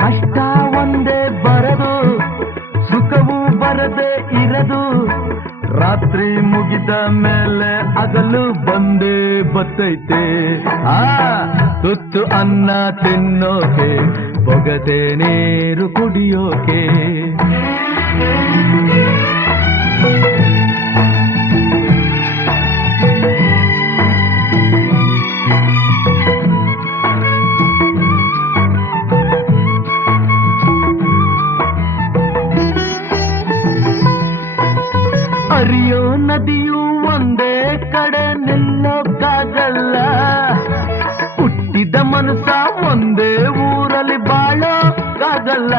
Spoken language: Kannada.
ಕಷ್ಟ ಒಂದೇ ಬರದು, ಸುಖವೂ ಬರದೆ ಇರದು. ರಾತ್ರಿ ಮುಗಿದ ಮೇಲೆ ಹಗಲು ಬಂದೇ ಬತ್ತೈತೆ. ತುತ್ತು ಅನ್ನ ತಿನ್ನೋಕೆ, ಬೊಗಸೆ ನೀರು ಕುಡಿಯೋಕೆ. ಹರಿಯೋ ನದಿಯು ಒಂದೇ ಕಡೆ ನಿಲ್ಲೋಕ್ಕಾಗಲ್ಲ. ಹುಟ್ಟಿದ ಮನಸ್ಸ ಒಂದೇ ಊರಲ್ಲಿ ಬಾಳೋಕ್ಕಾಗಲ್ಲ.